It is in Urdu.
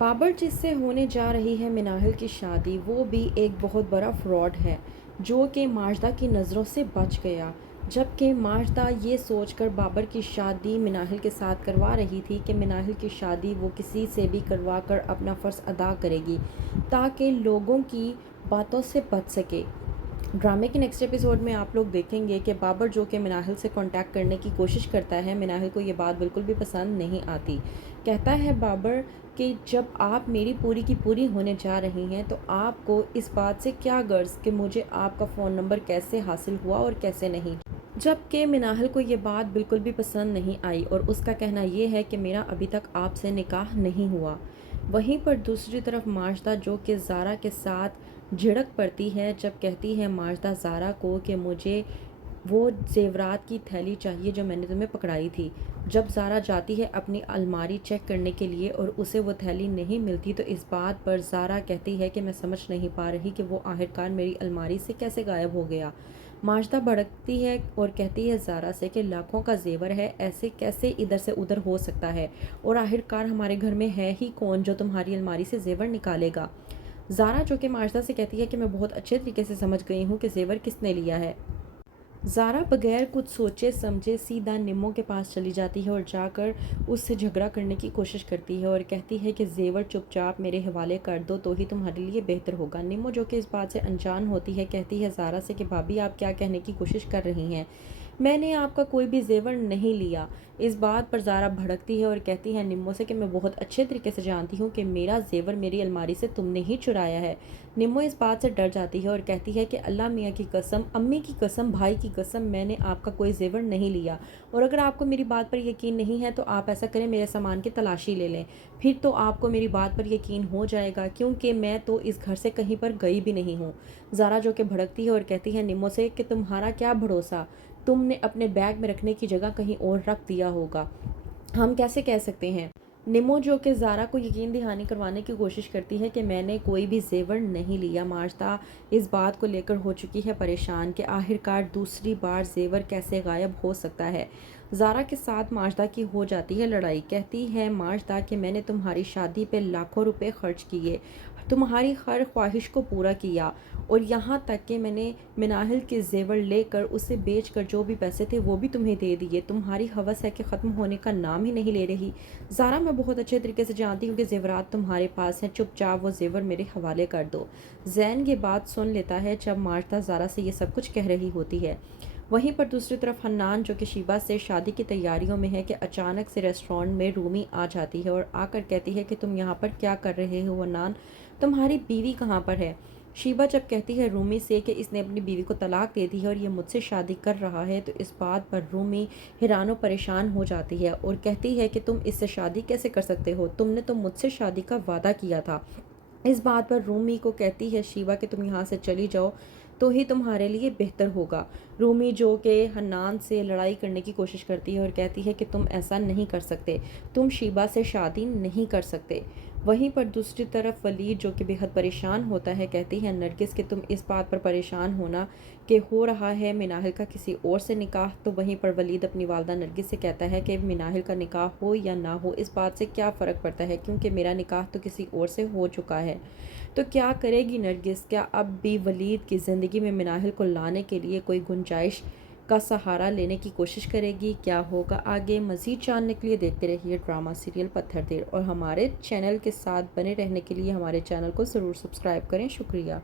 بابر جس سے ہونے جا رہی ہے مناہل کی شادی وہ بھی ایک بہت بڑا فراڈ ہے جو کہ ماجدہ کی نظروں سے بچ گیا، جبکہ ماجدہ یہ سوچ کر بابر کی شادی مناہل کے ساتھ کروا رہی تھی کہ مناہل کی شادی وہ کسی سے بھی کروا کر اپنا فرض ادا کرے گی تاکہ لوگوں کی باتوں سے بچ سکے۔ ڈرامے کے نیکسٹ ایپیسوڈ میں آپ لوگ دیکھیں گے کہ بابر جو کہ مناہل سے کانٹیکٹ کرنے کی کوشش کرتا ہے، مناہل کو یہ بات بالکل بھی پسند نہیں آتی۔ کہتا ہے بابر کہ جب آپ میری پوری کی پوری ہونے جا رہی ہیں تو آپ کو اس بات سے کیا غرض کہ مجھے آپ کا فون نمبر کیسے حاصل ہوا اور کیسے نہیں، جبکہ مناہل کو یہ بات بالکل بھی پسند نہیں آئی اور اس کا کہنا یہ ہے کہ میرا ابھی تک آپ سے نکاح نہیں ہوا۔ وہیں پر دوسری طرف ماجدہ جو کہ زارا کے ساتھ جھڑک پڑتی ہے جب کہتی ہے ماجدہ زارا کو کہ مجھے وہ زیورات کی تھیلی چاہیے جو میں نے تمہیں پکڑائی تھی۔ جب زارا جاتی ہے اپنی الماری چیک کرنے کے لیے اور اسے وہ تھیلی نہیں ملتی تو اس بات پر زارا کہتی ہے کہ میں سمجھ نہیں پا رہی کہ وہ آخرکار میری الماری سے کیسے غائب ہو گیا۔ ماجدہ بھڑکتی ہے اور کہتی ہے زارا سے کہ لاکھوں کا زیور ہے، ایسے کیسے ادھر سے ادھر ہو سکتا ہے، اور آخرکار ہمارے گھر میں ہے ہی کون جو تمہاری الماری سے زیور نکالے گا۔ زارا جو کہ ماجدہ سے کہتی ہے کہ میں بہت اچھے طریقے سے سمجھ گئی ہوں کہ زیور کس نے لیا ہے۔ زارا بغیر کچھ سوچے سمجھے سیدھا نمو کے پاس چلی جاتی ہے اور جا کر اس سے جھگڑا کرنے کی کوشش کرتی ہے اور کہتی ہے کہ زیور چپ چاپ میرے حوالے کر دو تو ہی تمہارے لیے بہتر ہوگا۔ نمو جو کہ اس بات سے انجان ہوتی ہے کہتی ہے زارا سے کہ بھابھی آپ کیا کہنے کی کوشش کر رہی ہیں، میں نے آپ کا کوئی بھی زیور نہیں لیا۔ اس بات پر زارا بھڑکتی ہے اور کہتی ہے نمو سے کہ میں بہت اچھے طریقے سے جانتی ہوں کہ میرا زیور میری الماری سے تم نے ہی چرایا ہے۔ نمو اس بات سے ڈر جاتی ہے اور کہتی ہے کہ اللہ میاں کی قسم، امی کی قسم، بھائی کی قسم، میں نے آپ کا کوئی زیور نہیں لیا، اور اگر آپ کو میری بات پر یقین نہیں ہے تو آپ ایسا کریں میرے سامان کی تلاشی لے لیں، پھر تو آپ کو میری بات پر یقین ہو جائے گا کیونکہ میں تو اس گھر سے کہیں پر گئی بھی نہیں ہوں۔ زارا جو کہ بھڑکتی ہے اور کہتی ہے نمو سے کہ تمہارا کیا بھروسہ، تم نے اپنے بیگ میں رکھنے کی جگہ کہیں اور رکھ دیا ہوگا، ہم کیسے کہہ سکتے ہیں۔ نمو جو کہ زارا کو یقین دہانی کروانے کی کوشش کرتی ہے کہ میں نے کوئی بھی زیور نہیں لیا۔ ماجدہ اس بات کو لے کر ہو چکی ہے پریشان کہ آخرکار دوسری بار زیور کیسے غائب ہو سکتا ہے۔ زارا کے ساتھ ماجدہ کی ہو جاتی ہے لڑائی۔ کہتی ہے ماجدہ کہ میں نے تمہاری شادی پہ لاکھوں روپے خرچ کیے، تمہاری ہر خواہش کو پورا کیا، اور یہاں تک کہ میں نے مناہل کے زیور لے کر اسے بیچ کر جو بھی پیسے تھے وہ بھی تمہیں دے دیے، تمہاری ہوس ہے کہ ختم ہونے کا نام ہی نہیں لے رہی۔ زارا میں بہت اچھے طریقے سے جانتی ہوں کہ زیورات تمہارے پاس ہیں، چپ چاپ وہ زیور میرے حوالے کر دو۔ زین یہ بات سن لیتا ہے جب ماجدہ زارا سے یہ سب کچھ کہہ رہی ہوتی ہے۔ وہیں پر دوسری طرف حنان جو کہ شیبہ سے شادی کی تیاریوں میں ہے کہ اچانک سے ریسٹورانٹ میں رومی آ جاتی ہے اور آ کر کہتی ہے کہ تم یہاں پر کیا کر رہے ہو حنان، تمہاری بیوی کہاں پر ہے؟ شیبہ جب کہتی ہے رومی سے کہ اس نے اپنی بیوی کو طلاق دے دی ہے اور یہ مجھ سے شادی کر رہا ہے تو اس بات پر رومی حیران و پریشان ہو جاتی ہے اور کہتی ہے کہ تم اس سے شادی کیسے کر سکتے ہو، تم نے تو مجھ سے شادی کا وعدہ کیا تھا۔ اس بات پر رومی کو کہتی ہے شیبہ کہ تم یہاں سے چلی جاؤ تو ہی تمہارے لیے بہتر ہوگا۔ رومی جو کہ حنان سے لڑائی کرنے کی کوشش کرتی ہے اور کہتی ہے کہ تم ایسا نہیں کر سکتے، تم شیبہ سے شادی نہیں کر سکتے۔ وہیں پر دوسری طرف ولید جو کہ بے حد پریشان ہوتا ہے کہتی ہے نرگس کہ تم اس بات پر پریشان ہونا کہ ہو رہا ہے مناہل کا کسی اور سے نکاح، تو وہیں پر ولید اپنی والدہ نرگس سے کہتا ہے کہ مناہل کا نکاح ہو یا نہ ہو اس بات سے کیا فرق پڑتا ہے کیونکہ میرا نکاح تو کسی اور سے ہو چکا ہے۔ تو کیا کرے گی نرگس، کیا اب بھی ولید کی زندگی میں مناہل کو لانے کے لیے کوئی گنجائش کا سہارا لینے کی کوشش کرے گی؟ کیا ہوگا آگے؟ مزید جاننے کے لیے دیکھتے رہیے ڈرامہ سیریل پتھر دیر، اور ہمارے چینل کے ساتھ بنے رہنے کے لیے ہمارے چینل کو ضرور سبسکرائب کریں۔ شکریہ۔